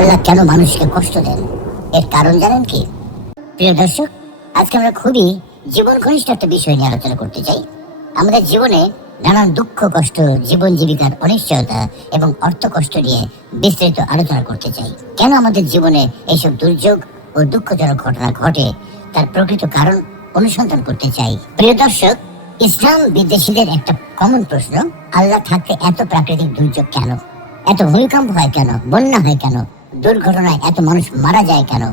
আল্লাহ কেন মানুষকে কষ্ট দেন, এর কারণ জানেন কি? প্রিয় দর্শক, আজকে আমরা খুবই জীবন ঘনিষ্ঠ একটা বিষয় নিয়ে আলোচনা করতে চাই। আমাদের জীবনে নানান দুঃখ কষ্ট, জীবন জীবিকার অনিশ্চয়তা এবং অর্থ কষ্ট নিয়ে বিস্তারিত আলোচনা করতে চাই। কেন আমাদের জীবনে এইসব দুর্যোগ ও দুঃখজনক ঘটনা ঘটে, তার প্রকৃত কারণ অনুসন্ধান করতে চাই। প্রিয় দর্শক, ইসলাম বিদ্বেষীদের একটা কমন প্রশ্ন, আল্লাহ থাকতে এত প্রাকৃতিক দুর্যোগ কেন? এত ভূমিকম্প হয় কেন? বন্যা হয় কেন? দুর্ঘটনায় এত মানুষ মারা যায় কেন?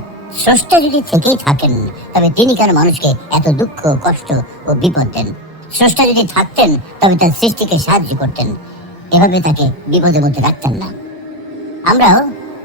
স্রষ্টা যদি থেকেই থাকেন, তবে তিনি কেন মানুষকে এত দুঃখ কষ্ট ও বিপদ দেন? স্রষ্টা যদি থাকতেন, তবে তার সৃষ্টিকে সাহায্য করতেন, এভাবে তাকে বিপদের মধ্যে রাখতেন না। আমরাও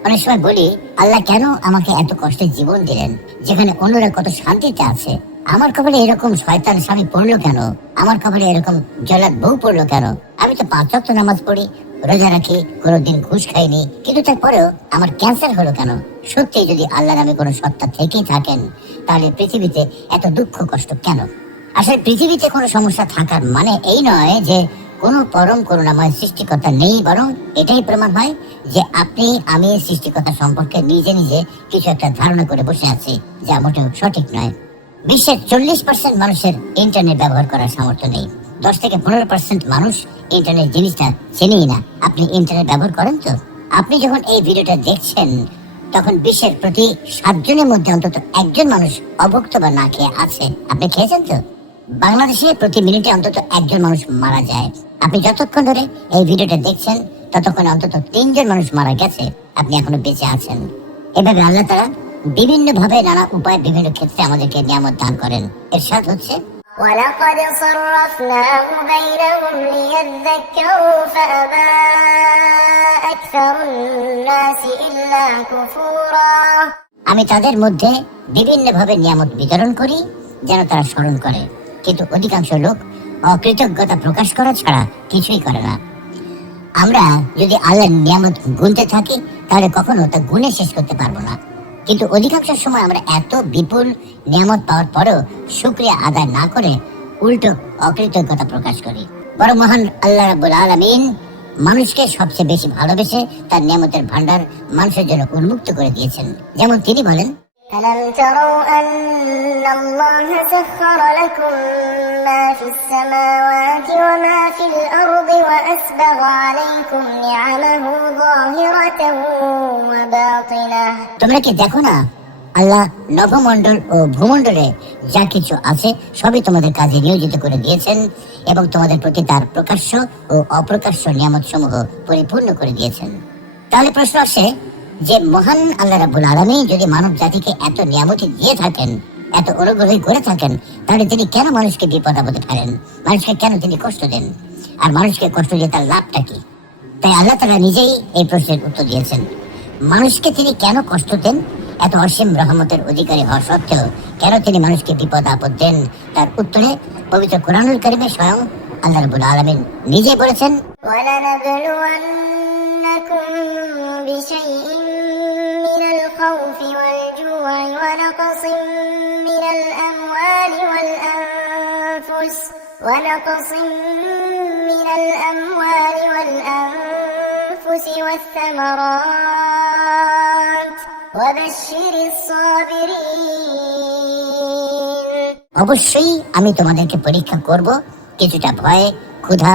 অনেক সময় বলি, আল্লাহ কেন আমাকে এত কষ্টের জীবন দিলেন, যেখানে অন্যরা কত শান্তিতে আছে? আমার কপালে এরকম শয়তান স্বামী পড়লো কেন? আমার কপালে এরকম জলাদ বউ পড়লো কেন? আমি তো 5 ওয়াক্ত নামাজ পড়ি, রোজা রাখি, কোনোদিন ঘুষ খাইনি, কিন্তু তারপরেও আমার ক্যান্সার হলো কেন? সত্যি যদি আল্লাহ নামে কোনো সত্তা থেকেই থাকেন, তাহলে পৃথিবীতে এত দুঃখ কষ্ট কেন? আসলে পৃথিবীতে কোনো সমস্যা থাকার মানে এই নয় যে কোনো পরম করুণাময় সৃষ্টিকর্তা নেই, বরং এটাই প্রমাণ হয় যে আপনি আমি সৃষ্টিকর্তা সম্পর্কে নিজে নিজে কিছু একটা ধারণা করে বসে আছি, যা মোটেও সঠিক নয়। বিশ্বের 40% মানুষের ইন্টারনেট ব্যবহার করার সামর্থ্য নেই। 10 থেকে 15% মানুষ ইন্টারনেট জিনিসটা চেনেই না। আপনি ইন্টারনেট ব্যবহার করেন তো? আপনি যখন এই ভিডিওটা দেখছেন, তখন বিশ্বের প্রতি 7 জনের মধ্যে অন্তত 1 জন মানুষ অভুক্ত বা না খেয়ে আছে। আপনি খেয়েছেন তো? বাংলাদেশে প্রতি মিনিটে অন্তত 1 জন মানুষ মারা যায়। আপনি যতক্ষণ ধরে এই ভিডিওটা দেখছেন, ততক্ষণ অন্তত 3 জন মানুষ মারা গেছে, আপনি এখনো বেঁচে আছেন। এভাবে আল্লাহ তাআলা বিভিন্ন ভাবে নানা উপায় বিভিন্ন ক্ষেত্রে আমাদেরকে নিয়ামত দান করেন। এরশাদ হচ্ছে, وَلَقَدْ صَرَّفْنَاهُ بَيْنَهُمْ لِيَذَّكَّرُوا فَأَبَى أَكْثَرُ النَّاسِ إِلَّا كُفُورًا। আমি তাদের মধ্যে বিভিন্ন ভাবে নিয়ামত বিতরণ করি যেন তারা স্মরণ করে, কিন্তু অধিকাংশ লোক অকৃতজ্ঞতা প্রকাশ করা ছাড়া কিছুই করে না। আমরা যদি আল্লাহর নিয়ামত গুনতে থাকি, তাহলে কখনো তা গুনে শেষ করতে পারবো না। কিন্তু অধিকাংশ সময় আমরা এত বিপুল নিয়ামত পাওয়ার পরেও শুকরিয়া আদায় না করে উল্টো অকৃতজ্ঞতা প্রকাশ করি। বড় মহান আল্লাহ রাব্বুল আলামিন মানুষকে সবচেয়ে বেশি ভালোবেসে তার নিয়ামতের ভান্ডার মানুষের জন্য উন্মুক্ত করে দিয়েছেন। যেমন তিনি বলেন, أَلَمْ تَرَوْا أَنَّ اللَّهَ سَخَّرَ لَكُم مَّا فِي السَّمَاوَاتِ وَمَا فِي الْأَرْضِ وَأَسْبَغَ عَلَيْكُمْ نِعَمَهُ ظَاهِرَةً وَبَاطِنَةً। তোমরা কি দেখো না, আল্লাহ নভমণ্ডল ও ভূমণ্ডলে যা কিছু আছে সবই তোমাদের কাজে নিয়োজিত করে দিয়েছেন এবং তোমাদের প্রতি তার প্রকাশ্য ও অপ্রকাশ্য নিয়ামত সমূহ পরিপূর্ণ করে দিয়েছেন। তাহলে প্রশ্ন আসে যে মহান আল্লাহ রাব্বুল আলামিন যদি মানব জাতিকে এত নিয়ামতি দিয়ে থাকেন, এত অনুগ্রহ করে থাকেন, তাহলে তিনি কেন মানুষকে বিপদ আপদে ফেলেন? মানুষকে কেন তিনি কষ্ট দেন? আর মানুষকে কষ্ট দিয়ে তার লাভটা কি? তাই আল্লাহ তাআলা নিজেই এই প্রশ্নের উত্তর দিয়েছেন। মানুষকে তিনি কেন কষ্ট দেন? এত অসীম রহমতের অধিকারী হওয়া সত্ত্বেও কেন তিনি মানুষকে বিপদ আপদ দেন? তার উত্তরে পবিত্র কোরআনুল কারীমে স্বয়ং আল্লাহ রাব্বুল আলামিন নিজেই বলেছেন, وَلَنَبْلُوَنَّكُم بِشَيْءٍ مِّنَ الْخَوْفِ وَالْجُوعِ وَنَقْصٍ مِّنَ الْأَمْوَالِ وَالْأَنفُسِ وَالثَّمَرَاتِ وَبَشِّرِ الصَّابِرِينَ। অবশ্যই আমি তোমাদেরকে পরীক্ষা করব, কিছুটা ভয়, ক্ষুধা,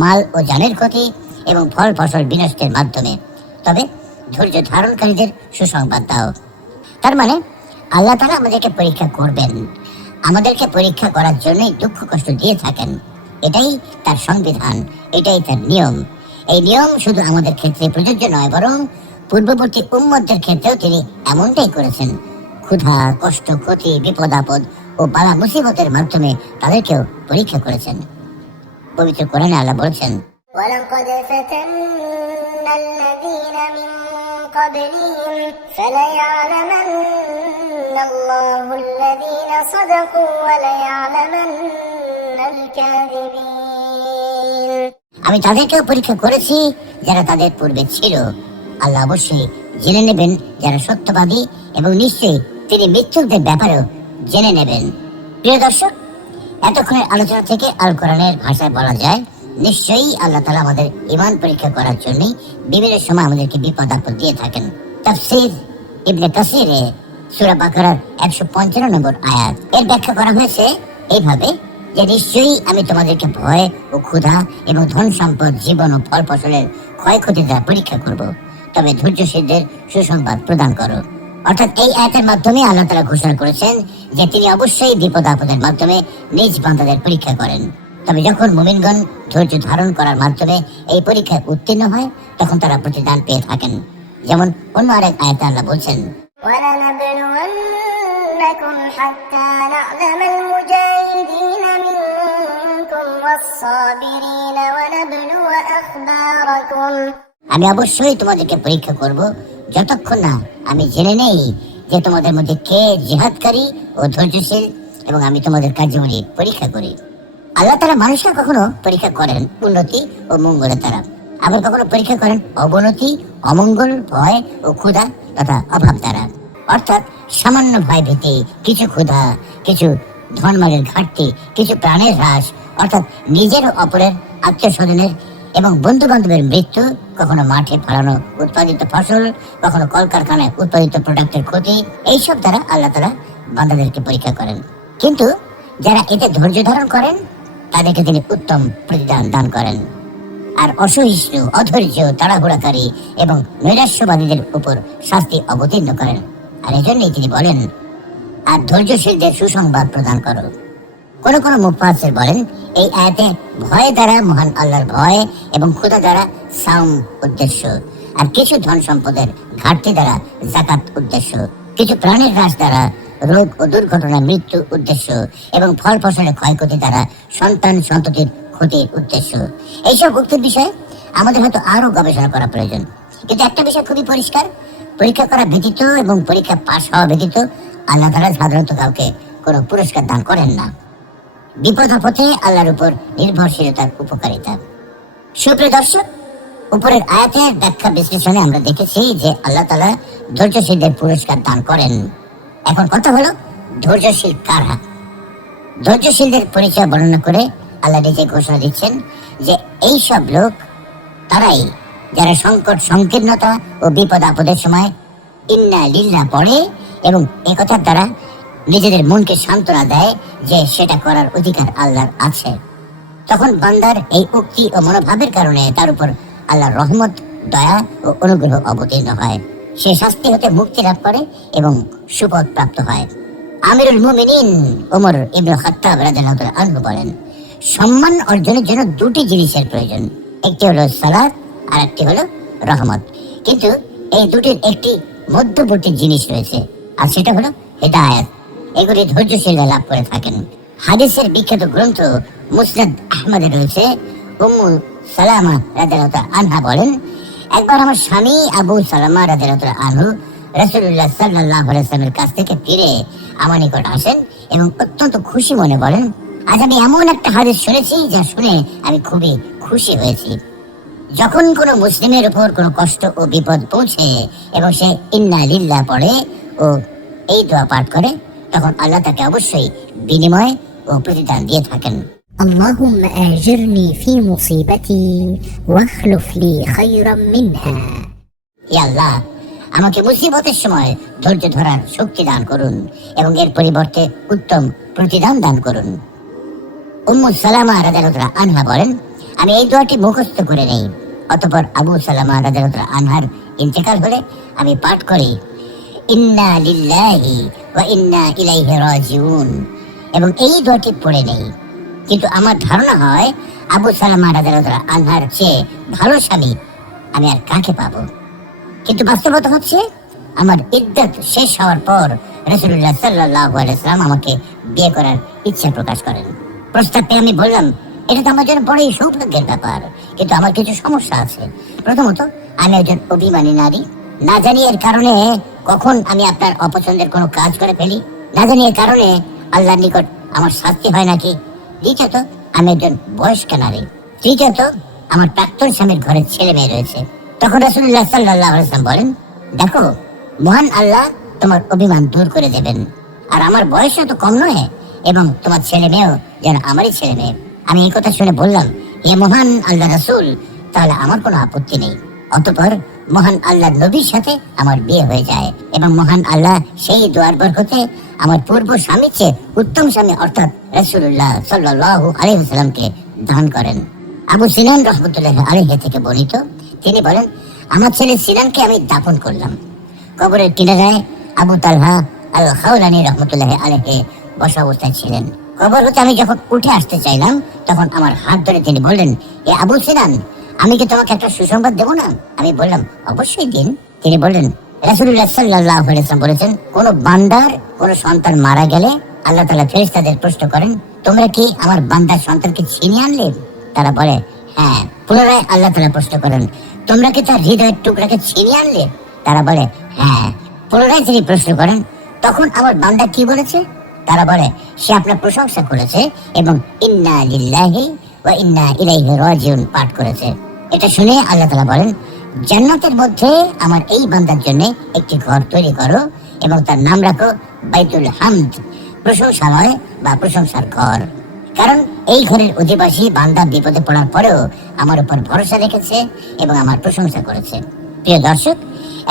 মাল ও জানের ক্ষতি এবং ফল ফসল বিনষ্টের মাধ্যমে, তবে ধৈর্য ধারণকারীদের সুসংবাদ দাও। তার মানে আল্লাহ তাআলা আমাদেরকে পরীক্ষা করবেন, আমাদেরকে পরীক্ষা করার জন্যই দুঃখ কষ্ট দিয়ে থাকেন। এটাই তার সংবিধান, এটাই তার নিয়ম। এই নিয়ম শুধু আমাদের ক্ষেত্রে প্রযোজ্য নয়, বরং পূর্ববর্তী উম্মতদের ক্ষেত্রেও তিনি এমনটাই করেছেন। ক্ষুধা, কষ্ট, ক্ষতি, বিপদ আপদ ও বালা মুসিবতের মাধ্যমে তাদেরকেও পরীক্ষা করেছেন। পবিত্র কোরআনে আল্লাহ বলেছেন, وَلَقَدْ فَتَنَّا الَّذِينَ مِن قَبْلِهِمْ فَلَيَعْلَمَنَّ اللَّهُ الَّذِينَ صَدَقُوا وَلَيَعْلَمَنَّ الْكَاذِبِينَ। আমি তাদেরকেও পরীক্ষা করেছি যারা তাদের পূর্বে ছিল। আল্লাহ অবশ্যই জেনে নেবেন যারা সত্যবাদী, এবং নিশ্চয়ই তিনি মিথ্যুকদের ব্যাপারেও জেনে নেবেন। প্রিয় দর্শক, এতক্ষণের আলোচনা থেকে আল কোরআনের ভাষায় বলা যায়, নিশ্চয়ই আল্লাহ তাআলা আমাদের ঈমান পরীক্ষা করার জন্যই বিভিন্ন সময় আমাদেরকে বিপদ আপদ দিয়ে থাকেন। তাফসীর ইবনে কাসিরে সূরা বাকারার 155 নম্বর আয়াত। এর ব্যাখ্যা করা হয়েছে এইভাবে যে নিশ্চয়ই আমি তোমাদেরকে ভয় ও ক্ষুধা এবং ধন সম্পদ, জীবন ও ফল ফসলের ক্ষয়ক্ষতি দ্বারা পরীক্ষা করব, তবে ধৈর্যশীলদের সুসংবাদ প্রদান করো। অর্থাৎ এই আয়াতের মাধ্যমে আল্লাহ তাআলা ঘোষণা করেছেন যে তিনি অবশ্যই বিপদ আপদের মাধ্যমে নিজ বান্দাদের পরীক্ষা করেন। তবে যখন মুমিনগণ ধৈর্য ধারণ করার মাধ্যমে এই পরীক্ষায় উত্তীর্ণ হয় তখন তারা প্রতিদান পেয়ে থাকেন। যেমন অন্য আরেক আয়াতে আল্লাহ বলছেন, ولنبلونكم حتى نعلم المجاهدين منكم والصابرين ونبلو أخباركم। আমি অবশ্যই তোমাদেরকে পরীক্ষা করব যতক্ষণ না আমি জেনে নেই যে তোমাদের মধ্যে কে জিহাদকারী ও ধৈর্যশীল, এবং আমি তোমাদের কার্যবলী পরীক্ষা করি। আল্লাহ তাআলা মানুষকে কখনো পরীক্ষা করেন উন্নতি ও মঙ্গলের দ্বারা, আবার কখনো পরীক্ষা করেন অবনতি, অমঙ্গল, ভয় ও ক্ষুধা তথা অভাব দ্বারা। অর্থাৎ সামান্য ভয় ভীতি, কিছু ক্ষুধা, কিছু ধনমালের ঘাটতি, কিছু প্রাণের হ্রাস, অর্থাৎ নিজের ও অপরের, আত্মীয় স্বজনের এবং বন্ধু বান্ধবের মৃত্যু, কখনো মাঠে ফলানো উৎপাদিত ফসল, কখনো কলকারখানায় উৎপাদিত প্রোডাক্টের ক্ষতি, এইসব দ্বারা আল্লাহ তাআলা বান্দাদেরকে পরীক্ষা করেন। কিন্তু যারা এতে ধৈর্য ধারণ করেন তাদেরকে তিনি উত্তম প্রতিদান দান করেন। আর অসহিষ্ণু, অধৈর্য, তাড়াহুড়াকারী এবং নৈরাশ্যবাদীদের উপর শাস্তি অবতীর্ণ করেন। আর এজন্যই তিনি বলেন, আর ধৈর্যশীলদের সুসংবাদ প্রদান করো। কোন কোন মুফাসসির বলেন এই আয়াতে ভয় দ্বারা মহান আল্লাহর ভয় এবং ক্ষুধা দ্বারা সাওম উদ্দেশ্য, আর কিছু ধন সম্পদের ঘাটতি দ্বারা যাকাত উদ্দেশ্য, কিছু প্রাণের হ্রাস দ্বারা রোগ ও দুর্ঘটনা মৃত্যু উদ্দেশ্য, এবং ফল ফসলের ক্ষয়ক্ষতি দ্বারা সন্তান সন্ততির ক্ষতির উদ্দেশ্য। এইসব উক্তির বিষয়ে আমাদের হয়তো আরো গবেষণা করা প্রয়োজন। কিন্তু একটা বিষয় খুবই পরিষ্কার, পরীক্ষা করা ব্যতীত এবং পরীক্ষা পাশ হওয়া ব্যতীত আল্লাহ তাআলা সাধারণত কাউকে কোনো পুরস্কার দান করেন না। বিপদ আপদে আল্লাহর উপর নির্ভরশীলতার উপকারিতা। সুপ্রিয় দর্শক, উপরের আয়াতের ব্যাখ্যা বিশ্লেষণে আমরা দেখেছি যে আল্লাহ তাআলা ধৈর্যশীলদের পুরস্কার দান করেন। এখন কথা হলো ধৈর্যশীল কারা? ধৈর্যশীলদের পরিচয় বর্ণনা করে আল্লাহ নিজে ঘোষণা দিচ্ছেন যে এই সব লোক তারাই যারা সংকট, সংকীর্ণতা ও বিপদ আপদের সময় ইন্না লিল্লাহ পড়ে এবং এই কথার দ্বারা নিজেদের মনকে সান্ত্বনা দেয় যে সেটা করার অধিকার আল্লাহর আছে। তখন বান্দার এই উক্তি ও মনোভাবের কারণে তার উপর আল্লাহর রহমত, দয়া ও অনুগ্রহ অবতীর্ণ হয়। সে শাস্তি হতে মুক্তি লাভ করে এবং সুপথ প্রাপ্ত হয়। আমিরুল মুমিনিন ওমর ইবনে খাত্তাব রাদিয়াল্লাহু তাআলা আনহু বলেন, সম্মান অর্জনের জন্য দুটি জিনিসের প্রয়োজন, একটি হলো সালাত আর একটি হলো রহমত। কিন্তু এই দুটির একটি মধ্যবর্তী জিনিস রয়েছে, আর সেটা হলো হিদায়াত। এগুলি ধৈর্যশীলরা লাভ করে থাকেন। হাদিসের বিখ্যাত গ্রন্থ মুসনাদ আহমদে রয়েছে, উম্মু সালামা রাদিয়াল্লাহু তাআলা আনহা বলেন, একবার আমার স্বামী আবু সালামা রাদিয়াল্লাহু তাআলা আনহু রাসূলুল্লাহ সাল্লাল্লাহু আলাইহি ওয়াসাল্লামের কাছ থেকে ফিরে আমার নিকট আসেন এবং অত্যন্ত খুশি মনে বলেন, আজ আমি এমন একটা হাদিস শুনেছি যা শুনে আমি খুবই খুশি হয়েছি। যখন কোনো মুসলিমের উপর কোনো কষ্ট ও বিপদ পৌঁছে এবং সে ইন্না লিল্লাহ পড়ে ও এই দোয়া পাঠ করে, তখন আল্লাহ তাকে অবশ্যই বিনিময় ও প্রতিদান দিয়ে থাকেন। اللهم آجرني في مصيبتي واخلف لي خيرا منها। ইয়া আল্লাহ, আমাকে মুসিবতের সময় ধৈর্য ধরার শক্তি দান করুন এবং এর পরিবর্তে উত্তম প্রতিদান দান করুন। উম্মু সালামা রাদিয়াল্লাহু তাআলা আনহা বলেন, আমি এই দোয়াটি মুখস্থ করে নেই, অতঃপর আবু সালামা রাদিয়াল্লাহু তাআলা আনহার ইন্তেকাল হলে আমি পাঠ করি ইন্না লিল্লাহি ওয়া ইন্না ইলাইহি রাজিউন, এবং এই দোয়াটি পড়ে নেই। কিন্তু আমার ধারণা হয় আবু সালামা রাদিয়াল্লাহু তাআলা আনহার চেয়ে ভালো স্বামী আমি আর কাকে পাবো। কিন্তু বাস্তবতা হচ্ছে আমার ইদ্দত শেষ হওয়ার পর রাসূলুল্লাহ সাল্লাল্লাহু আলাইহি ওয়াসাল্লাম আমাকে বিয়ে করার ইচ্ছা প্রকাশ করেন। প্রস্তাব পেয়ে আমি বললাম, এটা তো আমার জন্য বড়ই সৌভাগ্যের ব্যাপার, কিন্তু আমার কিছু সমস্যা আছে। প্রথমত, আমি একজন অভিমানী নারী, না জানি এর কারণে কখন আমি আপনার অপছন্দের কোনো কাজ করে ফেলি, না জানি এর কারণে আল্লাহর নিকট আমার শাস্তি হয় নাকি। দ্বিতীয়ত, আমি একজন বয়স্ক নারী। তৃতীয়ত, আমার প্রাক্তন স্বামীর ঘরে ছেলে মেয়ে রয়েছে। তখন রাসূলুল্লাহ সাল্লাল্লাহু আলাইহি ওয়াসাল্লাম বলেন, দেখো, মহান আল্লাহ তোমার অভিমান দূর করে দেবেন, আর আমার বয়সও তো কম নয়, এবং তোমার ছেলে মেয়েও যেন আমারই ছেলে মেয়ে। আমি এই কথা শুনে বললাম, হে মহান আল্লাহ রাসূল, তাহলে আমার কোনো আপত্তি নেই। অতঃপর মহান আল্লাহর নবীর সাথে আমার বিয়ে হয়ে যায় এবং মহান আল্লাহ সেই দোয়ার বরকতে আমার পূর্ব স্বামীর চেয়ে উত্তম স্বামী অর্থাৎ রাসূলুল্লাহ সাল্লাল্লাহু আলাইহি ওয়াসাল্লামকে দান করেন। আবু সিনান রাহমাতুল্লাহ আলাইহি থেকে বর্ণিত, তিনি বলেন, আমার ছেলে সিনানকে আমি দাফন করলাম। কবরের কিনারায় আবু তালহা আল খাওলানী রাহমাতুল্লাহ আলাইহি বসা অবস্থায় ছিলেন। কবর হতে আমি যখন উঠে আসতে চাইলাম, তখন আমার হাত ধরে তিনি বললেন, এ আবু সিনান, আমি কি তোমাকে একটা সুসংবাদ দেবো না? আমি বললাম, অবশ্যই দিন। তিনি বললেন, রাসূলুল্লাহ সাল্লাল্লাহু আলাইহি ওয়াসাল্লাম বলেছেন, কোন বান্দার কোন সন্তান মারা গেলে আল্লাহ তাআলা ফেরেশতাদের প্রশ্ন করেন, তোমরা কি আমার বান্দার সন্তানকে ছিনিয়ে আনলে? তারা বলে, হ্যাঁ। পুনরায় আল্লাহ তাআলা প্রশ্ন করেন, তোমরা কি তার হৃদয়ের টুকরাকে ছিনিয়ে আনলে? তারা বলে, হ্যাঁ। পুনরায় তিনি প্রশ্ন করেন, তখন আমার বান্দা কি বলেছে? তারা বলে, সে আপনার প্রশংসা করেছে এবং ইন্না লিল্লাহি ওয়া ইন্না ইলাইহি রাজিউন পাঠ করেছে। এটা শুনে আল্লাহ তাআলা বলেন, জান্নাতের মধ্যে আমার এই বান্দার জন্য একটি ঘর তৈরি করো এবং তার নাম রাখো বাইতুল হামদ, প্রশংসালয় বা প্রশংসার ঘর। কারণ এই ঘরের অধিবাসী বান্দা বিপদে পড়ার পরেও আমার উপর ভরসা রেখেছে এবং আমার প্রশংসা করেছে। প্রিয় দর্শক,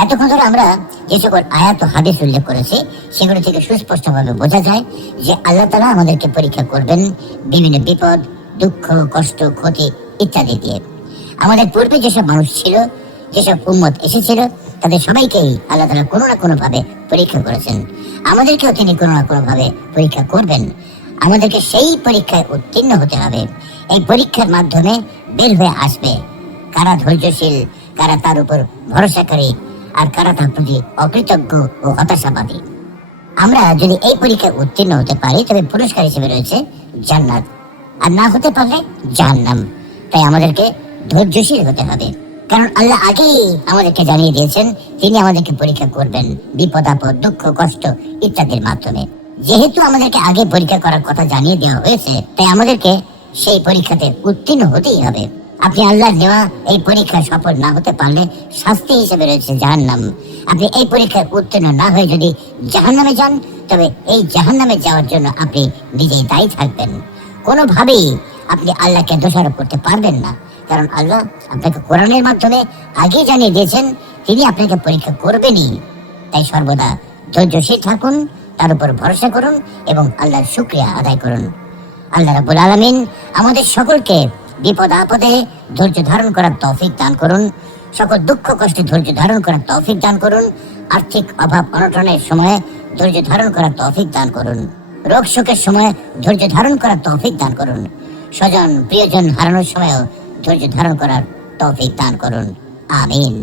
এতক্ষণ ধরে আমরা যে সকল আয়াত ও হাদিস উল্লেখ করেছি, সেগুলো থেকে সুস্পষ্টভাবে বোঝা যায় যে আল্লাহ তাআলা আমাদেরকে পরীক্ষা করবেন বিভিন্ন বিপদ, দুঃখ, কষ্ট, ক্ষতি ইত্যাদি দিয়ে। আমাদের পূর্বে যেসব মানুষ ছিল, যেসব উম্মত এসেছিল, তাদের সবাইকেই আল্লাহ তাআলা কোনো না কোনো ভাবে পরীক্ষা করেছেন। আমাদেরকেও তিনি কোনো না কোনো ভাবে পরীক্ষা করবেন। আমাদেরকে সেই পরীক্ষায় উত্তীর্ণ হতে হবে। এই পরীক্ষার মাধ্যমে বের হয়ে আসবে কারা ধৈর্যশীল, কারা তার উপর ভরসাকারী, আর কারা তার প্রতি অকৃতজ্ঞ ও হতাশাবাদী। আমরা যদি এই পরীক্ষায় উত্তীর্ণ হতে পারি, তবে পুরস্কার হিসেবে রয়েছে জান্নাত, আর না হতে পারলে জাহান্নাম। তাই আমাদেরকে ধৈর্যশীল হতে হবে, কারণ আল্লাহ আগেই আমাদেরকে জানিয়ে দিয়েছেন তিনি আমাদেরকে পরীক্ষা করবেন বিপদ আপদ, দুঃখ, কষ্ট ইত্যাদির মাধ্যমে। যেহেতু আমাদেরকে আগে পরীক্ষা করার কথা জানিয়ে দেওয়া হয়েছে, তাই আমাদেরকে সেই পরীক্ষাতে উত্তীর্ণ হতেই হবে। আপনি আল্লাহর নেওয়া এই পরীক্ষায় সফল না হতে পারলে শাস্তি হিসেবে রয়েছে জাহান্নাম। আপনি এই পরীক্ষায় উত্তীর্ণ না হয়ে যদি জাহান্নামে যান, তবে এই জাহান্নামে যাওয়ার জন্য আপনি নিজেই দায়ী থাকবেন। কোনোভাবেই আপনি আল্লাহকে দোষারোপ করতে পারবেন না, কারণ আল্লাহ আপনাকে কোরআনের মাধ্যমে আগেই জানিয়ে দিয়েছেন তিনি আপনাকে পরীক্ষা করবেনই। তাই সর্বদা ধৈর্যশীল থাকুন, তার উপর ভরসা করুন এবং আল্লাহর শুকরিয়া আদায় করুন। আল্লাহ রাব্বুল আলামিন আমাদের সকলকে বিপদ আপদে ধৈর্য ধারণ করার তৌফিক দান করুন, সকল দুঃখ কষ্টে ধৈর্য ধারণ করার তৌফিক দান করুন, আর্থিক অভাব অনটনের সময়ে ধৈর্য ধারণ করার তৌফিক দান করুন, রোগ শোকের সময় ধৈর্য ধারণ করার তৌফিক দান করুন, স্বজন প্রিয়জন হারানোর সময়ও ধৈর্য ধারণ করার তৌফিক দান করুন। আমিন।